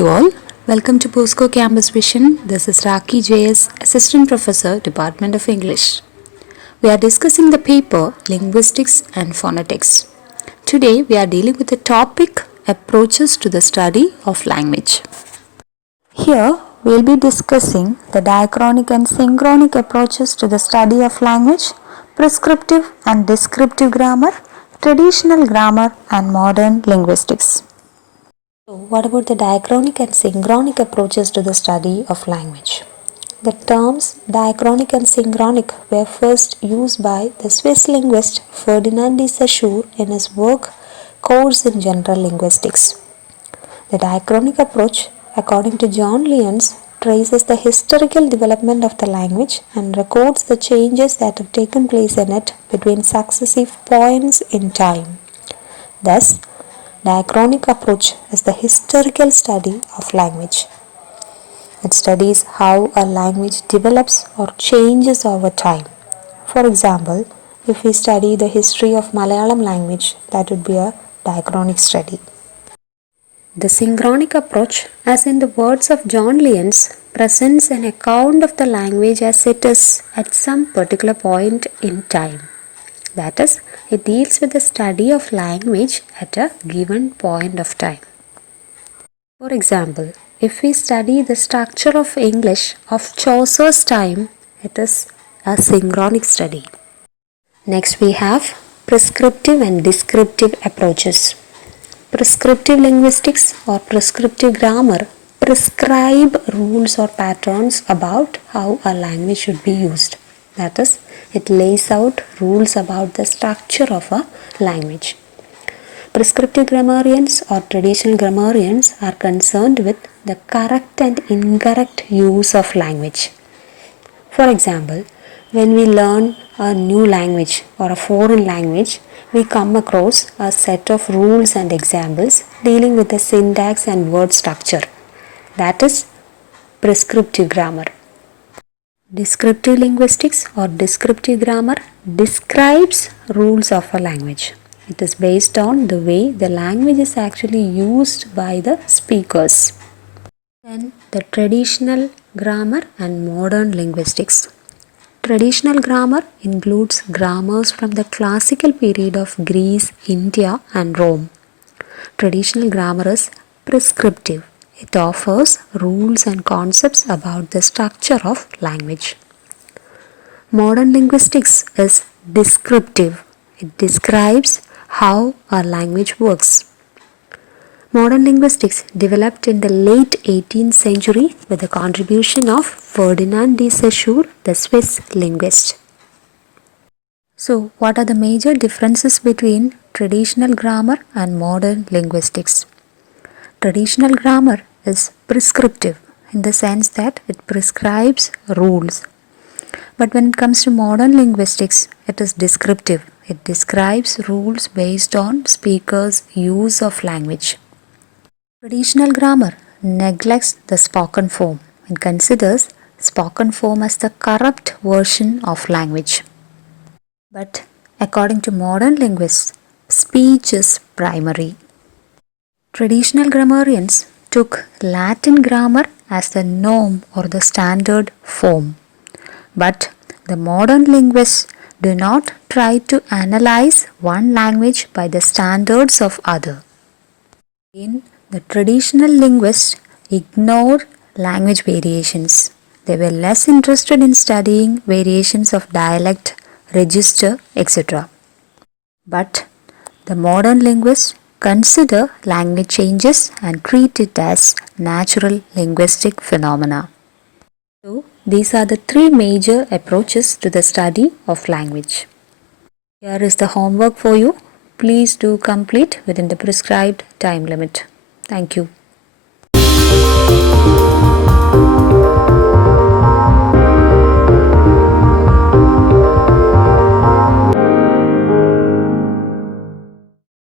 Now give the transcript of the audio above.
you all. Welcome to POSCO Campus Vision. This is Raki JS, Assistant Professor, Department of English. We are discussing the paper Linguistics and Phonetics. Today we are dealing with the topic Approaches to the Study of Language. Here we will be discussing the diachronic and synchronic approaches to the study of language, prescriptive and descriptive grammar, traditional grammar and modern linguistics. So what about the diachronic and synchronic approaches to the study of language? The terms diachronic and synchronic were first used by the Swiss linguist Ferdinand de Saussure in his work Course in General Linguistics. The diachronic approach, according to John Lyons, traces the historical development of the language and records the changes that have taken place in it between successive points in time. Thus, diachronic approach is the historical study of language. It studies how a language develops or changes over time. For example, if we study the history of Malayalam language, that would be a diachronic study. The synchronic approach, as in the words of John Lyons, presents an account of the language as it is at some particular point in time. That is, it deals with the study of language at a given point of time. For example, if we study the structure of English of Chaucer's time, it is a synchronic study. Next we have prescriptive and descriptive approaches. Prescriptive linguistics or prescriptive grammar prescribe rules or patterns about how a language should be used. That is, it lays out rules about the structure of a language. Prescriptive grammarians or traditional grammarians are concerned with the correct and incorrect use of language. For example, when we learn a new language or a foreign language, we come across a set of rules and examples dealing with the syntax and word structure. That is prescriptive grammar. Descriptive linguistics or descriptive grammar describes rules of a language. It is based on the way the language is actually used by the speakers. Then the traditional grammar and modern linguistics. Traditional grammar includes grammars from the classical period of Greece, India and Rome. Traditional grammar is prescriptive. It offers rules and concepts about the structure of language. Modern linguistics is descriptive. It describes how a language works. Modern linguistics developed in the late 18th century with the contribution of Ferdinand de Saussure, the Swiss linguist. So, what are the major differences between traditional grammar and modern linguistics? Traditional grammar is prescriptive in the sense that it prescribes rules. But when it comes to modern linguistics, it is descriptive. It describes rules based on speakers' use of language. Traditional grammar neglects the spoken form and considers spoken form as the corrupt version of language. But according to modern linguists, speech is primary. Traditional grammarians took Latin grammar as the norm or the standard form. But the modern linguists do not try to analyze one language by the standards of other. The traditional linguists ignored language variations. They were less interested in studying variations of dialect, register, etc. But the modern linguists consider language changes and treat it as natural linguistic phenomena. So, these are the three major approaches to the study of language. Here is the homework for you. Please do complete within the prescribed time limit. Thank you.